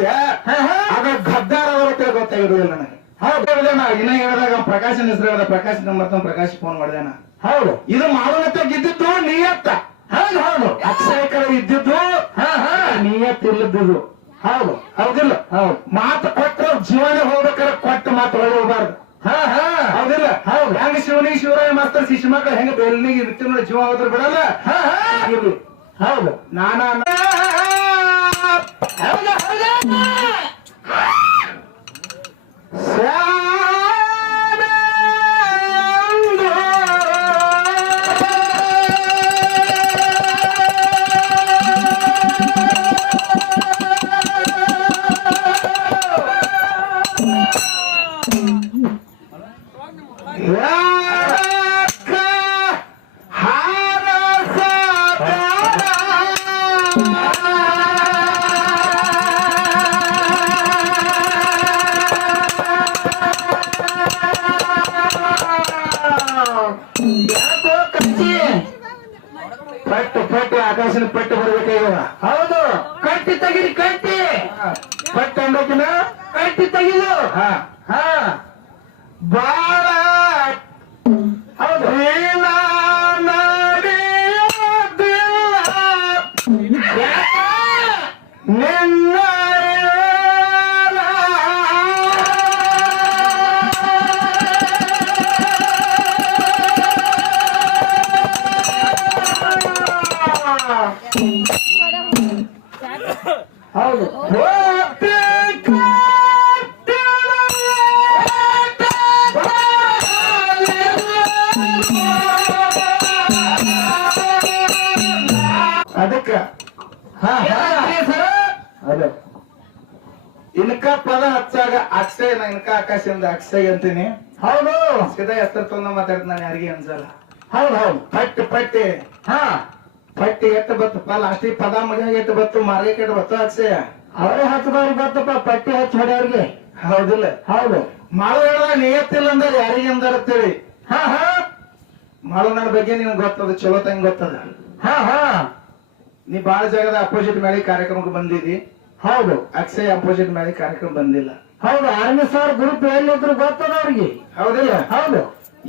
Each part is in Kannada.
ಹೇಳಿದ್ದೆ ಆಗ ಗದ್ದಾರ ಅವರ ಗೊತ್ತಾಗಿರುವುದಿಲ್ಲ ನನಗೆ. ಹೌದು ಇನ್ನ ಹೇಳಿದಾಗ ಪ್ರಕಾಶನ್ ಹೆಸರು ಹೇಳ್ದ, ಪ್ರಕಾಶ್ ನಂಬರ್ ಪ್ರಕಾಶ್ ಫೋನ್ ಮಾಡಿದೇನ. ಹೌದು ಇದು ಮಾನವತೆ ಗಿದ್ದಿದ್ದು ನಿಯತ್ತ. ಹೌದು ಹೌದು ಅಕ್ಷಯಕರ ಇದ್ದಿದ್ದು ನಿಯತ್ ಇಲ್ಲದ್ದು. ಹೌದು ಹೌದಿಲ್ಲ. ಹೌದು ಮಾತು ಕೊಟ್ಟರೆ ಜೀವನ ಹೋಗ್ಬೇಕಾದ್ರೆ ಕೊಟ್ಟ ಮಾತು ಒಳ್ಳೆ ಹೋಗ್ಬಾರ್ದು. ಹೌದಿಲ್ಲ. ಹೌದು ಹೆಂಗ ಶಿವನಿಗೆ ಶಿವರಾಯ ಮಾಸ್ತರ್ ಶಿಶು ಮಕ್ಕಳು ಹೆಂಗ ಬೆಳ್ಳಿಗೆ ಇರ್ತೀವಿ ನೋಡಿ, ಜೀವ ಹೋದ್ರ ಬಿಡಲ್ಲ. ಹೌದು ನಾನಾ ಪಟ್ಟು ಆಕಾಶನ ಪಟ್ಟು ಬರ್ಬೇಕಾಗ. ಹೌದು ಕಟ್ಟಿ ತೆಗಿರಿ, ಕಟ್ಟಿ ಪಟ್ಟು ಅಂದಕಿನ ಕಟ್ಟಿ ತೆಗಿದು. ಬಾಳ ಹೌದು ನಿನ್ನ ಹೌದು ಅದಕ್ಕ ಅದ ಇನ್ಕ ಪದ ಹಚ್ಚಾಗ ಅಕ್ಷಯ ಇನ್ಕ ಆಕಾಶದಿಂದ ಅಕ್ಷಯ್ ಅಂತೀನಿ. ಹೌದು ಸೀದಾ ಎತ್ತರ ತೊಂದ ಮಾತಾಡ್ತ ನಾನು ಯಾರಿಗೆ ಅನ್ಸಲ್ಲ. ಹೌದು ಹೌದು ಪಟ್ಟಿ ಪಟ್ಟಿ ಪಟ್ಟಿ ಎತ್ತ ಬತ್ತಪ್ಪ ಲಾಸ್ಟಿಗೆ ಪದ ಮಗ ಎತ್ತ ಬತ್ತು ಮಾರ್ಗ ಕೆಟ್ಟ ಬತ್ತು ಅಕ್ಷಯ ಅವರೇ ಹಚ್ಚದವ್ರಿಗೆ ಬತ್ತಪ್ಪ ಪಟ್ಟಿ ಹಚ್ಚಿ ಹೊಡೆಯವ್ರಿಗೆ. ಹೌದಿಲ್ಲ. ಹೌದು ಮಾಳು ಹೇಳ ನಿಯತ್ತಿಲ್ಲ ಅಂದ್ರೆ ಯಾರಿಗೆ ಅಂದಾರತ್ತೇಳಿ. ಮಾಳು ನನ್ನ ಬಗ್ಗೆ ನಿನಗೆ ಗೊತ್ತದ, ಚಲೋ ತಂಗ ಗೊತ್ತದ. ನೀ ಬಾಳ ಜಾಗದ ಅಪೋಸಿಟ್ ಮೇಲೆ ಕಾರ್ಯಕ್ರಮಕ್ಕೆ ಬಂದಿದಿ. ಹೌದು ಅಕ್ಷಯ್ ಅಪೋಸಿಟ್ ಮೇಲೆ ಕಾರ್ಯಕ್ರಮ ಬಂದಿಲ್ಲ. ಹೌದು ಆರ್ಮಿ ಸರ್ ಗ್ರೂಪ್ ಎಲ್ಲಿದ್ರು ಗೊತ್ತದ ಅವ್ರಿಗೆ. ಹೌದಿಲ್ಲ. ಹೌದು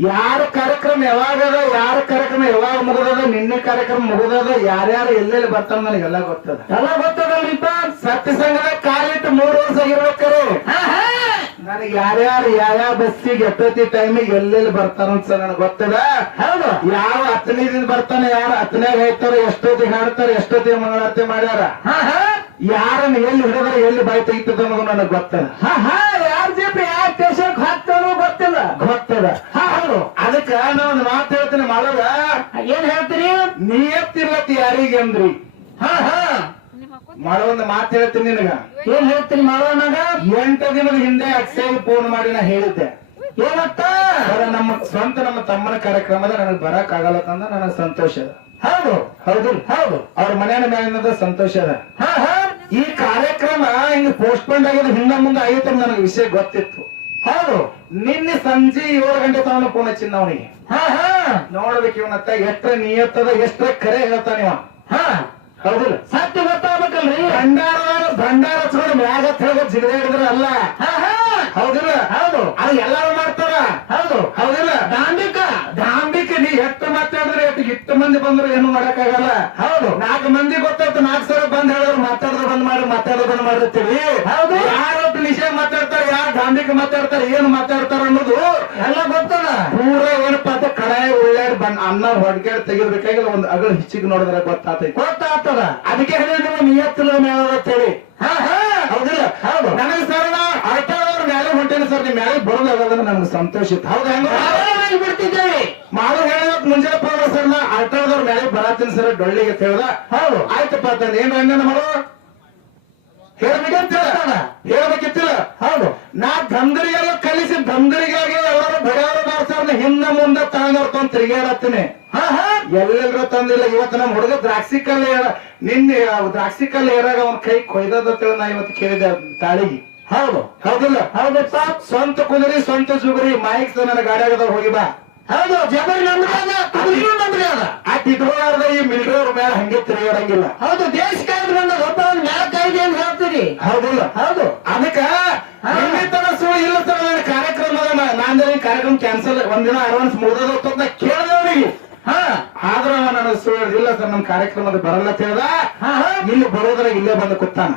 ಯಾರ ಕಾರ್ಯಕ್ರಮ ಯಾವಾಗದ, ಯಾರ ಕಾರ್ಯಕ್ರಮ ಯಾವಾಗ ಮುಗಿದದ, ನಿನ್ನೆ ಕಾರ್ಯಕ್ರಮ ಮುಗಿದದ, ಯಾರ್ಯಾರು ಎಲ್ಲೆಲ್ಲಿ ಬರ್ತಾರ ನನಗೆಲ್ಲ ಗೊತ್ತದ. ಎಲ್ಲ ಗೊತ್ತದಲ್ರಿಪ್ಪ. ಸತ್ಯ ಸಂಘದ ಕಾಲಿಟ್ಟು 3 ವರ್ಷ ಆಗಿರ್ಬೇಕಾರೆ ನನಗೆ ಯಾರ್ಯಾರು ಯಾವ ಬಸ್ಸಿಗೆ ಎಷ್ಟೊತ್ತಿ ಟೈಮಿಗೆ ಎಲ್ಲೆಲ್ಲಿ ಬರ್ತಾರಂತ ನನಗೆ ಗೊತ್ತದ. ಹೌದು ಯಾವ 10ನೇ ದಿನ ಬರ್ತಾನೆ, ಯಾರು 10ನೇಗ ಹೋಗ್ತಾರ, ಎಷ್ಟೊತ್ತಿಗೆ ಹಾಡ್ತಾರೆ, ಎಷ್ಟೊತ್ತಿಗೆ ಮಂಗಳಾರತಿ ಮಾಡ್ಯಾರ, ಯಾರನ್ನ ಎಲ್ಲಿ ಹಿಡಿದ್ರೆ ಎಲ್ಲಿ ಬಾಯಿ ತೆಗಿತದ ಅನ್ನೋದು ನನಗೆ ಗೊತ್ತದ. ಯಾರ ಜೀಪ್ ಯಾವ ಸ್ಟೇಷನ್ ಹಾಕ್ತಾನೋ ಗೊತ್ತಿಲ್ಲ. ಗೊತ್ತದ. ಹೌದು ಅದಕ್ಕ ನಾನು ಒಂದು ಮಾತು ಹೇಳ್ತೀನಿ ಮಾಡೋದ. ಏನ್ ಹೇಳ್ತೀನಿ? ನಿಯತ್ತಿಲ್ಲತ್ ಯಾರಿಗೆ ಅಂದ್ರಿ. ಮಾಡೋ ಒಂದು ಮಾತು ಹೇಳ್ತೀನಿ ನಿನಗ. ಏನ್ ಹೇಳ್ತೀನಿ ಮಾಡೋನಾಗ? 8 ದಿನದ ಹಿಂದೆ ಅಕ್ಷಯ್ ಫೋನ್ ಮಾಡಿ ನಾ ಹೇಳಿದ್ದೆ. ಏನತ್ತ? ನಮ್ಮ ಸ್ವಂತ ನಮ್ಮ ತಮ್ಮನ ಕಾರ್ಯಕ್ರಮದ ನನಗೆ ಬರಕ್ ಆಗಲ್ಲತ್ತಂದ ನನಗೆ ಸಂತೋಷ ಅದ. ಹೌದು ಹೌದು ಹೌದು ಅವ್ರ ಮನೆಯ ಮೇಲಿನದ ಸಂತೋಷ ಅದ. ಈ ಕಾರ್ಯಕ್ರಮ ಹಿಂಗ್ ಪೋಸ್ಟ್ಪೋನ್ ಆಗೋದು ಹಿಂದ ಮುಂದೆ ಆಗಿತ್ತು ನನಗೆ ವಿಷಯ ಗೊತ್ತಿತ್ತು. ಹೌದು ನಿನ್ನೆ ಸಂಜೆ 7 ಗಂಟೆ ತಗೊಂಡು ಫೋನ್ ಹಚ್ಚಿನ ಅವನಿಗೆ. ನೋಡ್ಬೇಕು ಇವನತ್ತ ಎಷ್ಟ್ರ ನಿಯತ್ತದ, ಎಷ್ಟ್ರ ಕರೆ ಹೇಳ್ತಾನ ಇವ. ಹೌದಿಲ್ಲ. ಸತ್ಯ ಗೊತ್ತಾಗ್ಬೇಕಲ್ರಿ. ಭಂಡಾರ ಹಚ್ಕೊಂಡು ಮ್ಯಾಗ ಹೇಳೋದು ಜಿಗದೆ ಹಿಡಿದ್ರ ಅಲ್ಲ. ಹೌದಿಲ್ಲ. ಹೌದು ಅದು ಎಲ್ಲಾರು ಮಾಡ್ತಾರ. ಹೌದು ಹೌದಿಲ್ಲ. ದಾಂಬಿಕ ನೀ ಎಷ್ಟು ಮಾತಾಡಿದ್ರೆ ಎಷ್ಟು ಮಂದಿ ಬಂದ್ರು ಏನು ಮಾಡಕ್ಕಾಗಲ್ಲ. ಹೌದು 4 ಮಂದಿ ಗೊತ್ತಾಯ್ತು, 4 ಸಾವಿರ ಬಂದ್ ಹೇಳಿದ್ರು ಮಾತಾಡೋದು ಬಂದ್ ಮಾಡಿರ್ತೀವಿ. ಹೌದು ಯಾರೊಟ್ಟು ನಿಷೇಧ ಮಾತಾಡ್ತಾರೆ, ಯಾರು ದಾಂಬಿಕ ಮಾತಾಡ್ತಾರೆ, ಏನು ಮಾತಾಡ್ತಾರ ಅನ್ನೋದು ಎಲ್ಲ ಗೊತ್ತದ. ಪೂರ ಏನಪ್ಪ ಅಂತ ಕಡಾಯ ಉಳ್ಳಾಡಿ ಅನ್ನ ಹೊಡ್ಗಾಡಿ ತೆಗಿಬೇಕಾಗಿಲ್ಲ, ಒಂದು ಅಗಳು ಹಿಚ್ಚಿಗೆ ನೋಡಿದ್ರೆ ಗೊತ್ತಾಗ್ತದ. ಅದಕ್ಕೆ ಹೇಳಿದ್ರೆ ನಿಯತ್ತಿಲ್ಲ ಅಂತ ಹೇಳಿ. ಹೌದಿಲ್ಲ. ಹೌದು ನನಗೆ ಸರ್ ಅರ್ಟವ್ರ ಮೇಲೆ ಹೊಂಟೇನೆ ಸರ್, ನಿಮ್ ಮೇಲೆ ಬರೋದಾಗಲ್ಲ ನನಗೆ ಸಂತೋಷ ಇತ್ತು. ಹೌದು ಹೆಂಗ ಬಿಡ್ತಿದ್ದೇವೆ ಮಾಡು ಹೇಳಕ್ ಮುಂಜಾನೆ ಪರ ಸರ್ ನಾ ಅರ್ಟವ್ರ ಮೇಲೆ ಬರತ್ತೀನಿ ಸರ್ ಡೊಳ್ಳಿಗೆ ಹೇಳ್ದ. ಹೌದು ಆಯ್ತಪ್ಪ ಅಂತಂದ ಏನ್ ರಂಗನ ಮಾಡು ಹೇಳ್ಬೇಕಂತ ಹೇಳ್ಬೇಕಿತ್ತಿಲ್ಲ. ಹೌದು ನಾ ದಂದರಿಗೆಲ್ಲ ಕಲಿಸಿ ದಂದರಿಗಾಗಿ ಎಲ್ಲರೂ ಬಡಿಯವರು ಬಾರ್ಸವ್ರನ್ನ ಹಿಂದ ಮುಂದೆ ತಗೊಂಡವ್ರ ತಿರುಗಾಡತ್ತೀನಿ. ಎಲ್ಲೆಲ್ರ ತಂದಿಲ್ಲ. ಇವತ್ತು ನಮ್ಮ ಹುಡುಗ ದ್ರಾಕ್ಷಿ ಕಲ್ಲು ಏರಾಗ ಅವನ್ ಕೈ ಕೊಯ್ದದ ನಾ ಇವತ್ತು ಕೇಳಿದೆ ತಾಳಿಗೆ. ಹೌದು ಹೌದಿಲ್ಲ. ಹೌದಪ್ಪ ಸ್ವಂತ ಕುದುರಿ ಸ್ವಂತ ಜುಗುರಿ ಮೈಕ್ ನನ್ನ ಗಾಡಿಯಾಗದ ಹೋಗಿ ಬಾ. ಹೌದು ಜಬರಿ ನಮ್ದೇ ಅದ ಕುದುರೆನೂ ನಮ್ದೇ ಅದ ಆ ಇಟ್ಕೊಳ್ಳಾರ್ದ ಈ ಮಿಲಿಟರಿ ಅವ್ರ ಮೇಲೆ ಹಂಗೆ ತಿರುಗಾಡಂಗಿಲ್ಲ. ಹೌದು ದೇಶ ಕಾಯ್ದು ಬಂದ ಒಬ್ಬ ಮ್ಯಾಲ ಕಾಯ್ದೆ ಅಂತ ಹೇಳ್ತೀರಿ. ಹೌದಿಲ್ಲ? ಹೌದು ಅದಕ್ಕ ಇನ್ನಿತರ ಸುಳ್ಳು ಇಲ್ಲ ಸರ್. ನನ್ನ ಕಾರ್ಯಕ್ರಮದ ನಾಂದೇಳಿ ಕಾರ್ಯಕ್ರಮ ಕ್ಯಾನ್ಸಲ್ ಒಂದಿನ ಅಡ್ವಾನ್ಸ್ ಮುಗಿದ ಕೇಳಿದೆ ಅವನಿಗೆ. ಆದ್ರ ನನಗೆ ಸುಳ್ಳು ಇಲ್ಲ ಸರ್, ನಮ್ ಕಾರ್ಯಕ್ರಮದ ಬರಲ್ಲ ಅಂತ ಹೇಳ್ದ. ಇಲ್ಲಿ ಬರೋದ್ರ ಇಲ್ಲೇ ಬಂದು ಕೂತಾನ.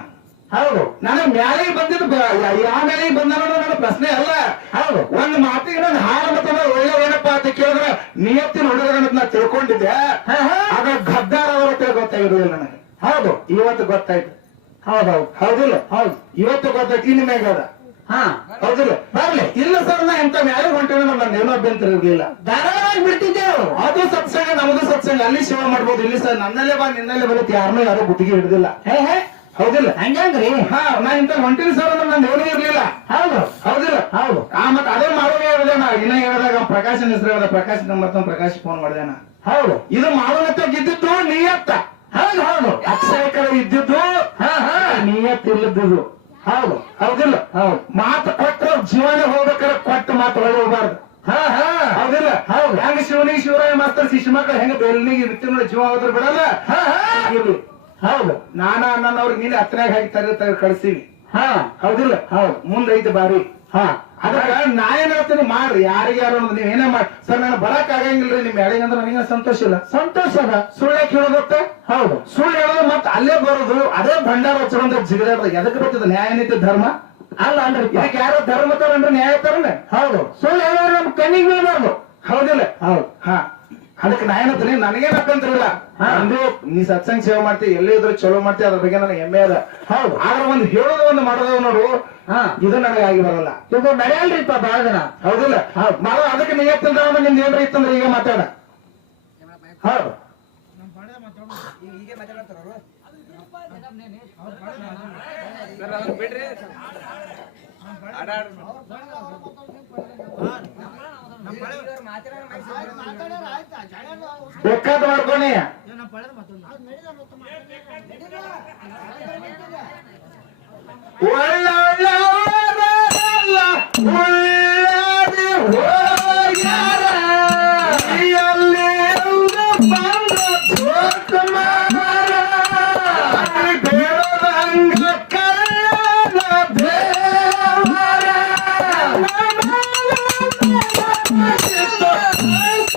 ಹೌದು ನನಗೆ ಮ್ಯಾಲಿಗೆ ಬಂದಿದ್ದು ಯಾವ ಮ್ಯಾಲಿಗೆ ಬಂದ ನನ್ನ ಪ್ರಶ್ನೆ ಅಲ್ಲ. ಹೌದು ಒಂದ್ ಮಾತಿಗೆ ನಾನು ಹಾರ ಮತ ಒಳ್ಳೆ ಏನಪ್ಪಾ ಅಂತ ಕೇಳಿದ್ರೆ ನಿಯತ್ತಿನ ಹುಡುಗರ ನಾ ತಿಳ್ಕೊಂಡಿದ್ದೆ. ಆಗ ಗದ್ದಾರ ಅವರ ಗೊತ್ತಾಗಿರುವುದಿಲ್ಲ ನನಗೆ. ಹೌದು ಇವತ್ತು ಗೊತ್ತಾಯ್ತು. ಹೌದೌದು ಹೌದಿಲ್ಲ? ಹೌದು ಇವತ್ತು ಗೊತ್ತಾಯ್ತು. ಇನ್ನು ಮ್ಯಾಗ ಹೌದಿಲ್ಲ? ಬರ್ಲಿ ಇಲ್ಲ ಸರ್, ನಾ ಇಂತ ಮ್ಯಾಲೆ ಹೊಂಟೇನೆ ನನ್ನ ಏನೋ ಅಭ್ಯಂತರ ಇರ್ಲಿಲ್ಲ. ಧಾರಾವಾಹಿ ಬಿಡ್ತಿದ್ದೇವೆ. ಅದು ಸತ್ಸಂಗ, ನಮ್ದು ಸತ್ಸಂಗ. ಅಲ್ಲಿ ಸೇವೆ ಮಾಡ್ಬೋದು. ಇಲ್ಲಿ ಸರ್ ನನ್ನಲ್ಲೇ ಬಾ ನಿನ್ನಲ್ಲೇ ಬರುತ್ತೆ. ಯಾರನ್ನೂ ಯಾರು ಗುತ್ತಿಗೆ ಹಿಡಿದಿಲ್ಲ. ಹೌದಿಲ್ಲ? ಹಂಗ್ರಿ ನಾ ಇಂತ ಹೊಂಟಿನ ಸರ್ ನನ್ನ ಏನೂ ಇರ್ಲಿಲ್ಲ. ಹೌದು ಹೌದಿಲ್ಲ? ಹೌದು ಮತ್ತ ಅದೇ ಮಾಡೋದೇ ಹೇಳಿದೆ ನಾ. ಇನ್ನ ಹೇಳಿದಾಗ ಪ್ರಕಾಶನ್ ಹೆಸರು ಹೇಳ್ದ. ಪ್ರಕಾಶ್ ನಂಬರ್ ಪ್ರಕಾಶ್ ಫೋನ್ ಮಾಡಿದೆ ನಾ. ಹೌದು ಇದು ಮಾಡೋನತ್ತ ಗಿದ್ದಿದ್ದು ನಿಯತ್ತ. ಹೌದು ಹೌದು ಅಕ್ಷಯಕರ ಇದ್ದಿದ್ದು ನಿಯತ್ ಇಲ್ಲದ್ದು. ಹೌದು ಹೌದಿಲ್ಲ? ಹೌದು ಮಾತು ಕೊಟ್ಟರೆ ಜೀವನ ಹೋಗ್ಬೇಕಾದ್ರೆ ಕೊಟ್ಟ ಮಾತು ಒಳ್ಳೆ ಹೋಗ್ಬಾರ್ದು. ಹೌದಿಲ್ಲ? ಹೌದು ಹೆಂಗ ಶಿವನಿಗೆ ಶಿವರಾಯ ಮಾಸ್ತರ್ ಶಿಶು ಮಕ್ಕಳು ಹೆಂಗ ಬೆಳ್ಳಿಗೆ ಇರ್ತೀವಿ ಜೀವ ಹೋದ್ರೆ ಬಿಡಲ್ಲ. ಇಲ್ಲಿ ಹೌದು ನನ್ನವ್ರಿಗೆ ನೀನು ಹತ್ತನಾಗ ಹಾಕಿ ತೆಗೆದು ಕಳಿಸ್ತೀವಿ. ಹೌದಿಲ್ಲ? ಹೌದು ಮುಂದೈತೆ ಬಾರಿ. ಅದಾಗ ನಾ ಏನ್ ಹೇಳ್ತೀನಿ, ಮಾಡ್ರಿ ಯಾರಿಗೆ ಯಾರು ಅನ್ನೋದು ನೀವ್ ಏನೇ ಮಾಡಿ. ಸರ್ ನಾನು ಬರಕ್ ಆಗಂಗಿಲ್ರಿ ನಿಮ್ ಹೇಳಿಗೆ ಅಂದ್ರೆ ನನಗೆ ಸಂತೋಷ ಇಲ್ಲ. ಸಂತೋಷ ಅದ. ಸುಳ್ಳು ಕೇಳೋದತ್ತ. ಹೌದು ಸುಳ್ಳು ಹೇಳೋದು ಮತ್ತೆ ಅಲ್ಲೇ ಬರೋದು ಅದೇ ಭಂಡಾರ ಹಚ್ಚೋಂತ ಜಿಗಿದಾಡ್ದ. ಎದಕ್ಕೆ ಬರ್ತದ? ನ್ಯಾಯ ನೀತಿ ಧರ್ಮ ಅಲ್ಲ ಅನ್ರಿ. ಇದಕ್ಕೆ ಯಾರೋ ಧರ್ಮ ತರನ್ರಿ ನ್ಯಾಯ ತರನ. ಹೌದು ಸುಳ್ಳು ಹೇಳೋರು ನಮ್ ಕಣ್ಣಿಗೆ ಬೀಳ್ಬಾರ್ದು. ಹೌದಿಲ್ಲ? ಹೌದು ಅದಕ್ಕೆ ನಾ ಏನಂತೀನಿ, ನನಗೇನ್ ಅಕ್ಕಂತಿರಲ್ಲ. ಅಂದು ನೀ ಸತ್ಸಂಗ ಸೇವೆ ಮಾಡ್ತೀವಿ, ಎಲ್ಲೇ ಇದ್ರು ಚಲೋ ಮಾಡ್ತೀವಿ, ಅದ್ರ ಬಗ್ಗೆ ನನಗೆ ಹೆಮ್ಮೆ ಅದ. ಹೌದು ಆದ್ರೆ ಒಂದು ಹೇಳೋದು ಒಂದು ಮಾಡೋದು ನೋಡು, ಇದು ನನಗೆ ಆಗಿ ಬರಲ್ಲ. ಇದು ನಡೆಯಲ್ರಿಪ್ಪ ಬಹಳ ಜನ. ಹೌದಿಲ್ಲ? ಮಾಡೋ ಅದಕ್ಕೆ ನಿಯತ್ತಿಲ್ದ ನಿಮ್ದು ಏನ್ರ ಇತ್ತಂದ್ರೆ ಈಗ ಮಾತಾಡ. ಹೌದು ಬೇಕಾದ ಮಾಡ್ಕೊನಿ. ಒಳ್ಳೆ